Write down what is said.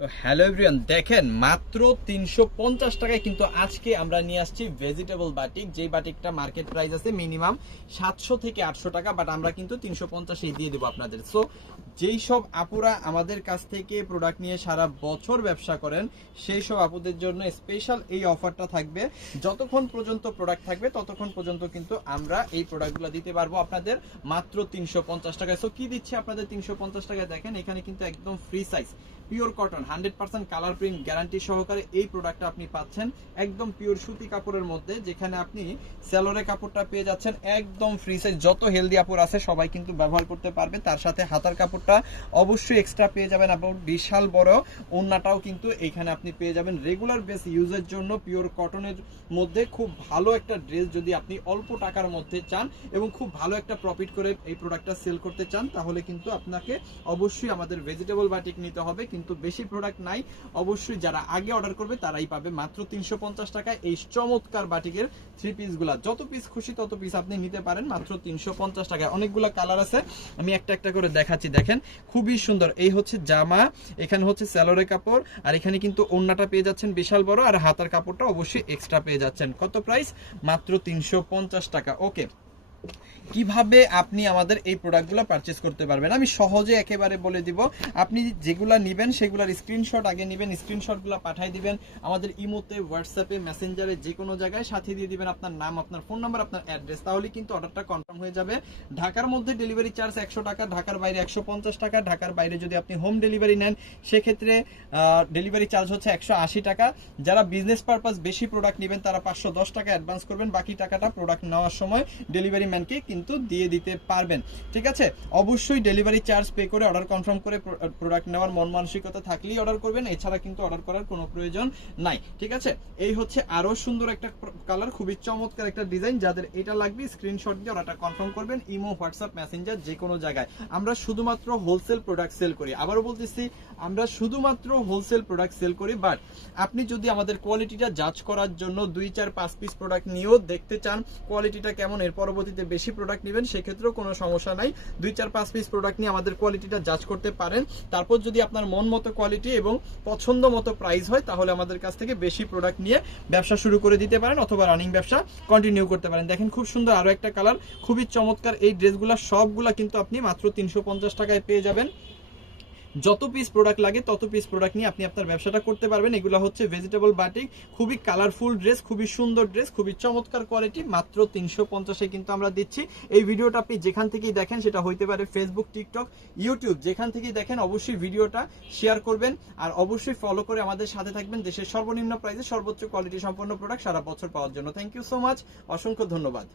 তো hello everyone, দেখেন মাত্র 350 টাকায় কিন্তু আজকে আমরা নিয়ে আসছি ভেজিটেবল বাটিক। যেই বাটিকটা মার্কেট প্রাইস আছে মিনিমাম 700 থেকে 800 টাকা, বাট আমরা কিন্তু 350 দিয়ে দেবো আপনাদের। সো যেই সব আপুরা আমাদের কাছ থেকে প্রোডাক্ট নিয়ে সারা বছর ব্যবসা করেন সেই সব আপুদের জন্য স্পেশাল এই অফারটা থাকবে। যতক্ষণ পর্যন্ত প্রোডাক্ট থাকবে ততক্ষণ পর্যন্ত কিন্তু আমরা এই প্রোডাক্টগুলো দিতে পারবো আপনাদের মাত্র 350 টাকায়। সো কি দিচ্ছে আপনাদের 350 টাকায়? দেখেন এখানে কিন্তু একদম free size pure cotton 100% colour print guarantee সহকারে এই প্রোডাক্টটা আপনি পাচ্ছেন একদম পিওর সুতি কাপড়ের মধ্যে, যেখানে আপনি সেলোরে কাপড়টা পেয়ে যাচ্ছেন একদম ফ্রি সাইজ। যত হেলদি কাপড় আছে সবাই কিন্তু ব্যবহার করতে পারবে। তার সাথে হাতার কাপড়টা অবশ্যই এক্সট্রা পেয়ে যাবেন, এবং বিশাল বড় ওড়নাটাও কিন্তু এখানে আপনি পেয়ে যাবেন রেগুলার বেস ইউজের জন্য। পিওর কটনের মধ্যে খুব ভালো একটা ড্রেস যদি আপনি অল্প টাকার মধ্যে চান এবং খুব ভালো একটা প্রফিট করে এই প্রোডাক্টটা সেল করতে চান, তাহলে কিন্তু আপনাকে অবশ্যই আমাদের ভেজিটেবল বাটিক নিতে হবে। কিন্তু বেশি প্রোডাক্ট নাই, অবশ্যই যারা আগে অর্ডার করবে তারাই পাবে মাত্র 350 টাকায় এই চমৎকার বাটিকের থ্রি পিসগুলা। যত পিস খুশি তত পিস আপনি নিতে পারেন মাত্র 350 টাকায়। অনেকগুলো কালার আছে, আমি একটা একটা করে দেখাচ্ছি। দেখেন খুবই সুন্দর, এই হচ্ছে জামা, এখানে হচ্ছে সেলোরে কাপড়, আর এখানে কিন্তু ওড়নাটা পেয়ে যাচ্ছেন বিশাল বড়, আর হাতার কাপড়টা অবশ্যই এক্সট্রা পেয়ে যাচ্ছেন। কত প্রাইস? মাত্র 350 টাকা। ওকে, কিভাবে আপনি আমাদের এই প্রোডাক্টগুলো পারচেজ করতে পারবেন আমি সহজে একেবারে বলে দিব। আপনি যেগুলা নেবেন সেগুলোর স্ক্রিনশট আগে নেবেন, স্ক্রিনশটগুলো পাঠিয়ে দিবেন আমাদের ইমোতে, হোয়াটসঅ্যাপে, মেসেঞ্জারে, যে কোনো জায়গায় সাথে দিয়ে দিবেন আপনার নাম, আপনার ফোন নাম্বার, আপনার অ্যাড্রেস, তাহলে কিন্তু অর্ডারটা কনফার্ম হয়ে যাবে। ঢাকার মধ্যে ডেলিভারি চার্জ 100 টাকা, ঢাকার বাইরে 150 টাকা। ঢাকার বাইরে যদি আপনি হোম ডেলিভারি নেন সেক্ষেত্রে ডেলিভারি চার্জ হচ্ছে 180 টাকা। যারা বিজনেস পারপাস বেশি প্রোডাক্ট নেবেন তারা 510 টাকা অ্যাডভান্স করবেন, বাকি টাকাটা প্রোডাক্ট নেওয়ার সময় ডেলিভারি ম্যানকে কিন্তু দিয়ে দিতে পারবেন। ঠিক আছে, অবশ্যই ডেলিভারি চার্জ পে করে অর্ডার কনফার্ম করে প্রোডাক্ট নেওয়ার মন মানসিকতা থাকলেই অর্ডার করবেন, এছাড়া কিন্তু অর্ডার করার কোনো প্রয়োজন নাই। ঠিক আছে, এই হচ্ছে আরো সুন্দর একটা কালার, খুবই চমৎকার একটা ডিজাইন। যাদের এটা লাগবে স্ক্রিনশট দিয়ে অর্ডারটা কনফার্ম করবেন, ইমো, হোয়াটসঅ্যাপ, মেসেঞ্জার, যে কোনো জায়গায়। আমরা শুধুমাত্র হোলসেল প্রোডাক্ট সেল করি, আবারও বলতেছি আমরা শুধুমাত্র হোলসেল প্রোডাক্ট সেল করি। বাট আপনি যদি আমাদের কোয়ালিটিটা জাজ করার জন্য 2, 4, 5 পিস প্রোডাক্ট নিয়েও দেখতে চান কোয়ালিটিটা কেমন, এর পরবর্তীতে বেশি প্রোডাক্ট নেবেন, সেক্ষেত্রেও কোনো সমস্যা নাই। 2, 4, 5 পিস প্রোডাক্ট নিয়ে আমাদের কোয়ালিটিটা জাজ করতে পারেন। তারপর যদি আপনার মন মতো কোয়ালিটি এবং পছন্দ মতো প্রাইস হয়, তাহলে আমাদের কাছ থেকে বেশি প্রোডাক্ট নিয়ে ব্যবসা শুরু করে দিতে পারেন, অথবা রানিং ব্যবসা কন্টিনিউ করতে পারেন। দেখেন খুব সুন্দর আরো একটা কালার, খুবই চমৎকার। এই ড্রেসগুলো সবগুলা কিন্তু আপনি মাত্র 350 টাকায় পেয়ে যাবেন। যত পিস প্রোডাক্ট লাগে তত পিস প্রোডাক্ট নিয়ে আপনি আপনার ব্যবসাটা করতে পারবেন। এগুলো হচ্ছে ভেজিটেবল বাটিক, খুবই কালারফুল ড্রেস, খুবই সুন্দর ড্রেস, খুবই চমৎকার কোয়ালিটি, মাত্র 350-এ কিন্তু আমরা দিচ্ছি। এই ভিডিওটা আপনি যেখান থেকেই দেখেন, সেটা হইতে পারে ফেসবুক, টিকটক, ইউটিউব, যেখান থেকেই দেখেন অবশ্যই ভিডিওটা শেয়ার করবেন, আর অবশ্যই ফলো করে আমাদের সাথে থাকবেন দেশের সর্বনিম্ন প্রাইসে সর্বোচ্চ কোয়ালিটি সম্পন্ন প্রোডাক্ট সারা বছর পাওয়ার জন্য। থ্যাংক ইউ সো মাচ, অসংখ্য ধন্যবাদ।